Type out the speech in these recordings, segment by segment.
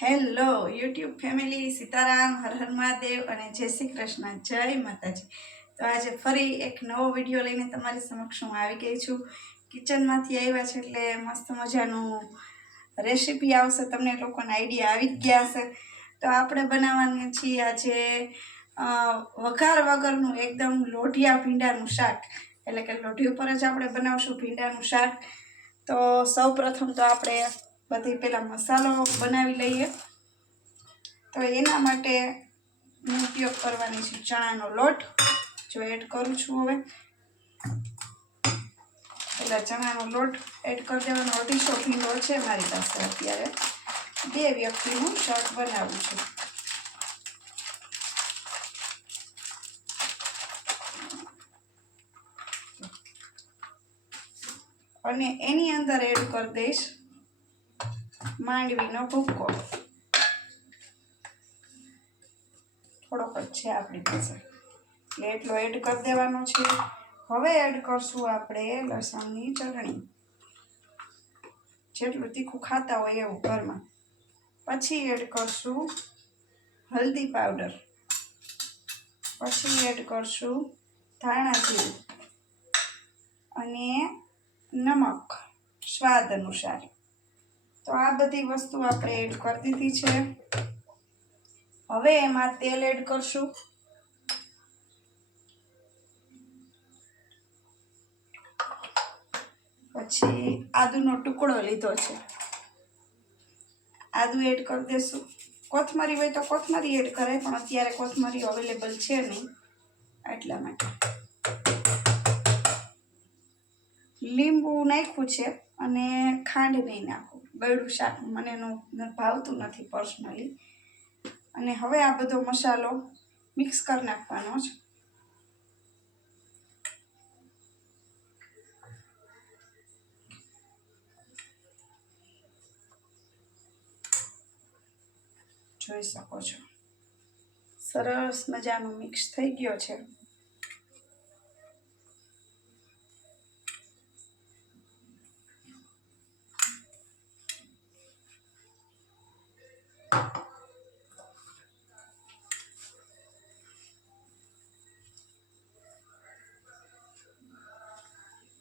Hello YouTube family, Sitaram, Har Har Mahadev અને જય શ્રી કૃષ્ણ, જય માતાજી. તો આજે ફરી એક નવો વિડીયો લઈને તમારી સમક્ષ હું આવી ગઈ છું. કિચનમાંથી આવ્યા છે એટલે મસ્ત મજાનું રેસીપી આવશે, તમને લોકોને આઈડિયા આવી જ ગયા હશે. તો આપણે બનાવવાની છીએ આજે વઘાર વગરનું એકદમ લોઢિયા ભીંડાનું શાક, એટલે કે લોઢી ઉપર જ આપણે બનાવશું ભીંડાનું શાક. તો સૌ પ્રથમ તો આપણે બધી પહેલાં મસાલો બનાવી લઈએ. તો એના માટે હું ઉપયોગ કરવાની છે ચણાનો લોટ, જો એડ કરું છું. હવે પહેલાં ચણાનો લોટ એડ કરી દેવાનો. 250 ભીંડો છે મારી પાસે અત્યારે, 2 વ્યક્તિનું શાક બનાવું છું. અને એની અંદર એડ કરી દઈશ માંડવીનો ભૂક્કો, થોડોક જ છે આપણી પાસે એટલે એટલો એડ કરી દેવાનો છે. હવે એડ કરશું આપણે લસણની ચટણી, જેટલું તીખું ખાતા હોય એવું ઘરમાં. પછી એડ કરશું હલ્દી પાવડર, પછી એડ કરશું ધાણા જીરું અને નમક સ્વાદ અનુસાર. તો આ બધી વસ્તુ આપણે એડ કરી દીધી છે. હવે એમાં તેલ એડ કરશું. પછી આદુનો ટુકડો લીધો છે, આદુ એડ કરી દેશું. કોથમરી હોય તો કોથમરી એડ કરાય, પણ અત્યારે કોથમરી અવેલેબલ છે નહીં એટલા માટે. લીંબુ નાખ્યું છે અને ખાંડ નહીં નાખું, ગળ્યું શાક મને એનું ભાવતું નથી પર્સનલી. અને હવે આ બધો મસાલો મિક્સ કરી નાખવાનો છે. જોઈ શકો છો સરસ મજાનો મિક્સ થઈ ગયો છે.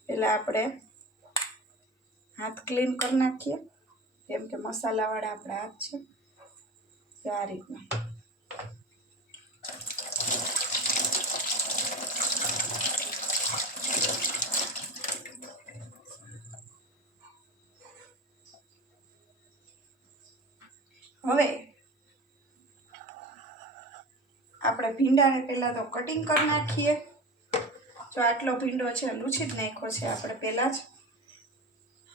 પહેલાં આપણે હાથ ક્લીન કરી નાખીએ, કેમ કે મસાલાવાળા આપણા હાથ છે. તો આ રીતના હવે આપણે ભીંડાને પહેલાં તો કટિંગ કરી નાખીએ. જો આટલો ભીંડો છે લૂછી જ નાખ્યો છે આપણે પહેલાં જ.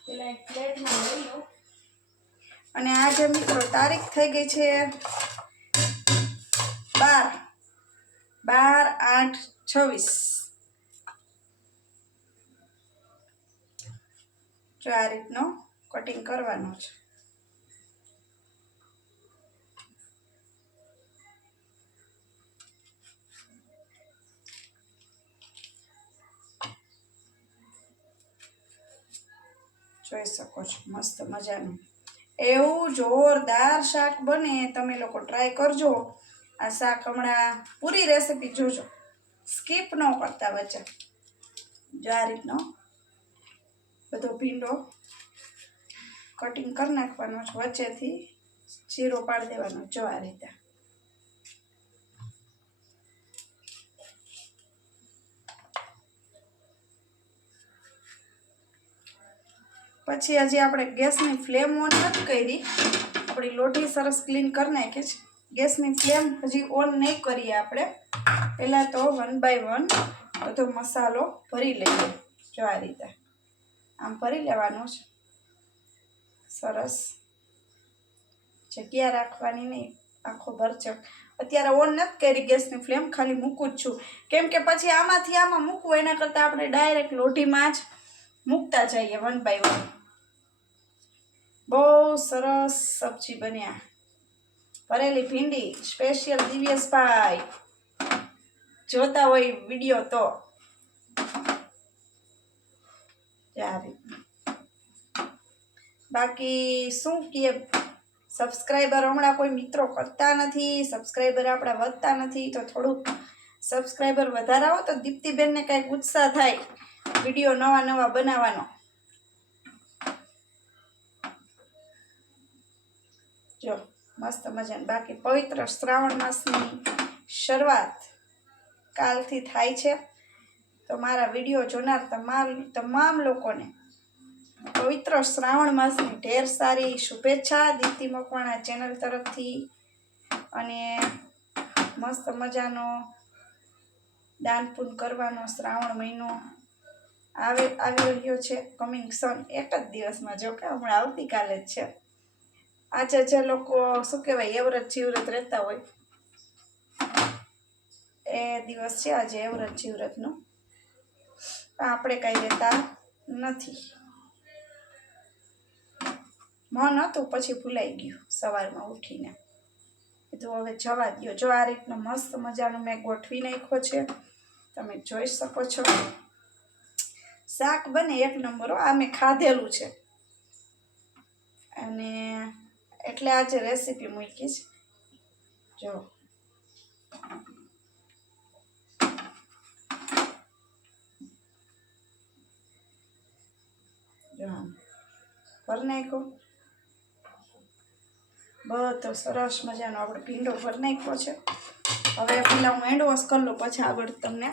પહેલાં એક પ્લેટમાં લઈ લો. અને આજે મિત્રો તારીખ થઈ ગઈ છે 12/8/26. જો આ રીતનો કટિંગ કરવાનો છે. જોઈ શકો છો મસ્ત મજાનું એવું જોરદાર શાક બને. તમે લોકો ટ્રાય કરજો આ શાક. હમણાં પૂરી રેસીપી જોજો, સ્કીપ ન કરતા વચ્ચે. જો આ રીતનો બધો ભીંડો કટિંગ કરી નાખવાનો છે, વચ્ચેથી ચીરો પાડી દેવાનો. જો આ રીતે. પછી હજી આપણે ગેસની ફ્લેમ ઓન નથી કરી, આપણી લોઢી સરસ ક્લીન કરી નાખી છે. ગેસની ફ્લેમ હજી ઓન નહીં કરીએ આપણે. પહેલાં તો 1 by 1 બધો મસાલો ભરી લઈએ. જો આ રીતે આમ ભરી લેવાનો છે. સરસ જગ્યા રાખવાની નહીં, આખો ભરચક. અત્યારે ઓન નથી કરી ગેસની ફ્લેમ, ખાલી મૂકું જ છું, કેમ કે પછી આમાંથી આમાં મૂકવું એના કરતાં આપણે ડાયરેક્ટ લોઢીમાં જ મૂકતા જઈએ 1 by 1. બહુ સરસ સબ્જી બન્યા. ભરેલી ભીંડી સ્પેશિયલ દિવ્યેશભાઈ જોતા હોય વિડીયો તો બાકી શું કહે સબસ્ક્રાઈબર હમણાં કોઈ મિત્રો કરતા નથી, સબસ્ક્રાઈબર આપણા વધતા નથી, તો થોડુંક સબસ્ક્રાઈબર વધારાવો તો દીપ્તિબેનને કાંઈક ઉત્સાહ થાય વિડીયો નવા નવા બનાવવાનો. જો મસ્ત મજાની. બાકી પવિત્ર શ્રાવણ માસની શરૂઆત કાલથી થાય છે, તો મારા વિડીયો જોનાર તમામ લોકોને પવિત્ર શ્રાવણ માસની ઢેર સારી શુભેચ્છા દીપ્તિ મકવાણા ચેનલ તરફથી. અને મસ્ત મજાનો દાન પુણ્ય કરવાનો શ્રાવણ મહિનો આવી રહ્યો છે. કમિંગ સન એક જ દિવસમાં, જો કે હમણાં આવતીકાલે જ છે. આજે જે લોકો શું કહેવાય એવ્રત જીવ્રત રહેતા હોય એ દિવસ છે આજે એવ્રત જીવ્રતનું. આપણે કાંઈ રહેતા નથી. મન હતું પછી ભૂલાઈ ગયું સવારમાં ઉઠીને, કીધું હવે જવા દો. જો આ રીતનો મસ્ત મજાનું મેં ગોઠવી નાખ્યો છે, તમે જોઈ શકો છો. શાક બને એક નંબર. આ મેં ખાધેલું છે અને એટલે આજે રેસીપી મૂકી છે. જો ભર નાખ્યો બધો સરસ મજાનો આપણે ભીંડો ભર નાખ્યો છે. હવે પેલા હું હેન્ડ વોશ કરી લઉં, પછી આગળ તમને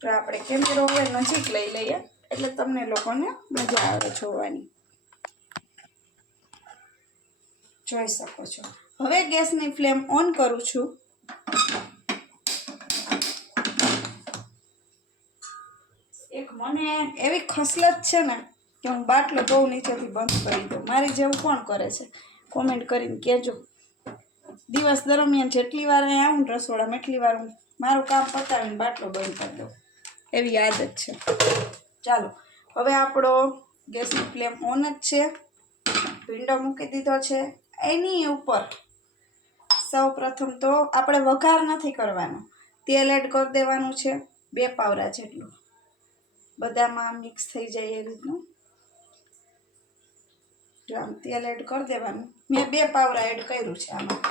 તો આપણે કેમેરો હવે નજીક લઈ લઈએ એટલે તમને લોકોને મજા આવે જોવાની. જોઈ શકો છો. હવે ગેસની ફ્લેમ ઓન કરું છું. એક મને એવી ખસલત છે ને કે હું બાટલો બહુ નીચેથી બંધ કરી દઉં. મારી જેવું કોણ કરે છે કોમેન્ટ કરીને કહેજો. દિવસ દરમિયાન જેટલી વાર અહીં આવું ને રસોડામાં એટલી વાર હું મારું કામ પતાવીને બાટલો બંધ કરી દઉં, એવી આદત છે. ચાલો હવે આપણો ગેસની ફ્લેમ ઓન જ છે. ભીંડો મૂકી દીધો છે. એની ઉપર સૌ પ્રથમ તો આપણે વઘાર નથી કરવાનો, તેલ એડ કરી દેવાનું છે 2 પાવડા જેટલું, બધામાં મિક્સ થઈ જાય એ રીતનું. જો આમ તેલ એડ કરી દેવાનું. મેં 2 પાવડા એડ કર્યું છે આમાં.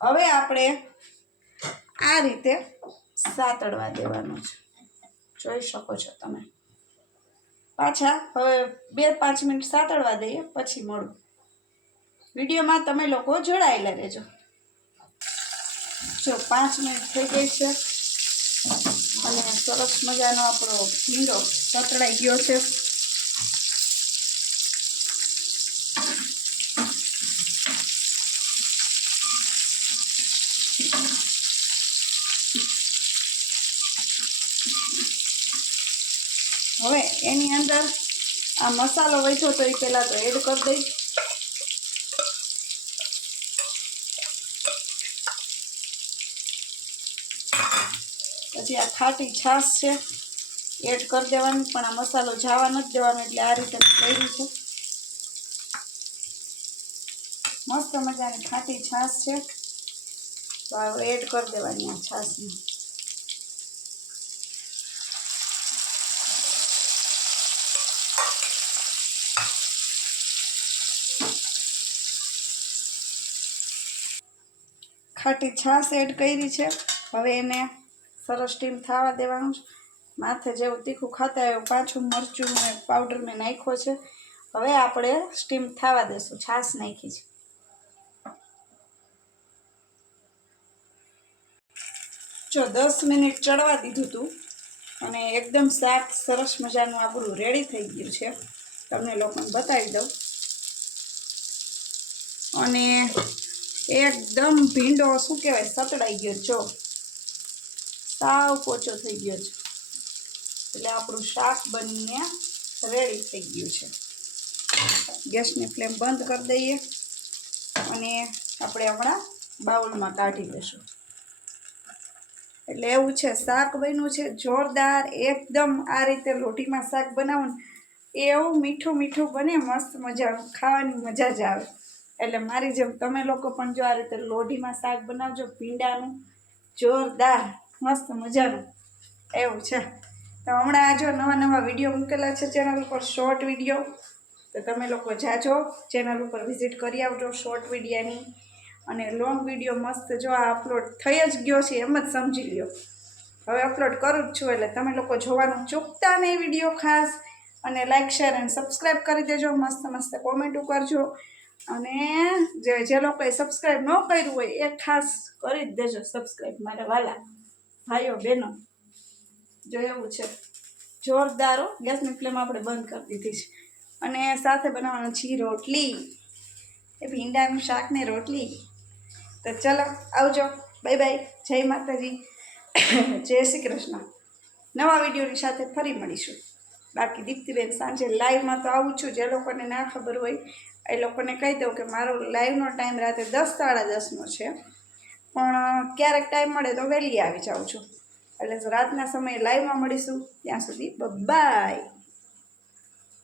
હવે આપણે આ રીતે સાતળવા દેવાનું છે. જોઈ શકો છો તમે. પાછા હવે 2-5 મિનિટ સાતળવા દઈએ પછી મળું. વિડીયોમાં તમે લોકો જોડાયેલા રહેજો. જો 5 મિનિટ થઈ ગઈ છે અને સરસ મજાનો આપણો ભીંડો સતળાઈ ગયો છે. હવે એની અંદર આ મસાલો વધ્યો તો એ પહેલાં તો એડ કરી દઈશ. પછી આ ખાટી છાશ છે એડ કરી દેવાની, પણ આ મસાલો જવા નથી દેવાનો એટલે આ રીતે કર્યું છે. મસ્ત મજાની ખાટી છાશ છે તો હવે એડ કરી દેવાની આ છાશને. ખાટી છાશ એડ કરી છે. હવે એને સરસ સ્ટીમ થવા દેવાનું છે. માથે જેવું તીખું ખાતા એવું પાછું મરચું ને પાવડર મેં નાખ્યો છે. હવે આપણે સ્ટીમ થવા દેશું. છાશ નાખી છે. જો 10 મિનિટ ચડવા દીધું હતું અને એકદમ શાક સરસ મજાનું આપણું રેડી થઈ ગયું છે. તમને લોકોને બતાવી દઉં. અને એકદમ ભીંડો શું કહેવાય સતળાઈ ગયો. જો સાવ પોચો થઈ ગયો છે એટલે આપણું શાક બનીને રેડી થઈ ગયું છે. ગેસની ફ્લેમ બંધ કરી દઈએ અને આપણે હમણાં બાઉલમાં કાઢી લઈશું. એટલે એવું છે શાક બન્યું છે જોરદાર એકદમ. આ રીતે લોટીમાં શાક બનાવો ને એવું મીઠું મીઠું બને, મસ્ત મજાનું, ખાવાની મજા જ આવે. એટલે મારી જેમ તમે લોકો પણ જો આ રીતે લોઢીમાં શાક બનાવજો ભીંડાનું જોરદાર મસ્ત મજાનું એવું છે. તો હમણાં જો નવા નવા વિડીયો મૂકેલા છે ચેનલ ઉપર, શોર્ટ વિડીયો. તો તમે લોકો જાજો ચેનલ ઉપર વિઝિટ કરી આવજો શોર્ટ વિડીયાની. અને લોંગ વિડીયો મસ્ત જો આ અપલોડ થઈ જ ગયો છે એમ જ સમજી લ્યો. હવે અપલોડ કરું જ છું એટલે તમે લોકો જોવાનું ચૂકતા નહીં વિડીયો ખાસ. અને લાઇક શેર અને સબસ્ક્રાઈબ કરી દેજો, મસ્ત મસ્ત કોમેન્ટો કરજો. અને જે લોકોએ સબસ્ક્રાઈબ ન કર્યું હોય એ ખાસ કરી જ દેજો સબસ્ક્રાઈબ, મારા વાલા ભાઈઓ બહેનો. જો એવું છે જોરદારો. ગેસની ફ્લેમ આપણે બંધ કરી દીધી છે. અને સાથે બનાવવાનું છે રોટલી, એ ભીંડાનું શાક ને રોટલી. તો ચલો આવજો, બાય બાય, જય માતાજી, જય શ્રી કૃષ્ણ. નવા વિડીયોની સાથે ફરી મળીશું. બાકી દીપ્તિબેન સાંજે લાઈવમાં તો આવું છું. જે લોકોને ના ખબર હોય એ લોકોને કહી દઉં કે મારો લાઈવનો ટાઈમ રાતે 10 સાડા 10નો છે. પણ ક્યારેક ટાઈમ મળે તો વહેલી આવી જાઉં છું. એટલે રાતના સમયે લાઈવમાં મળીશું. ત્યાં સુધી બાય.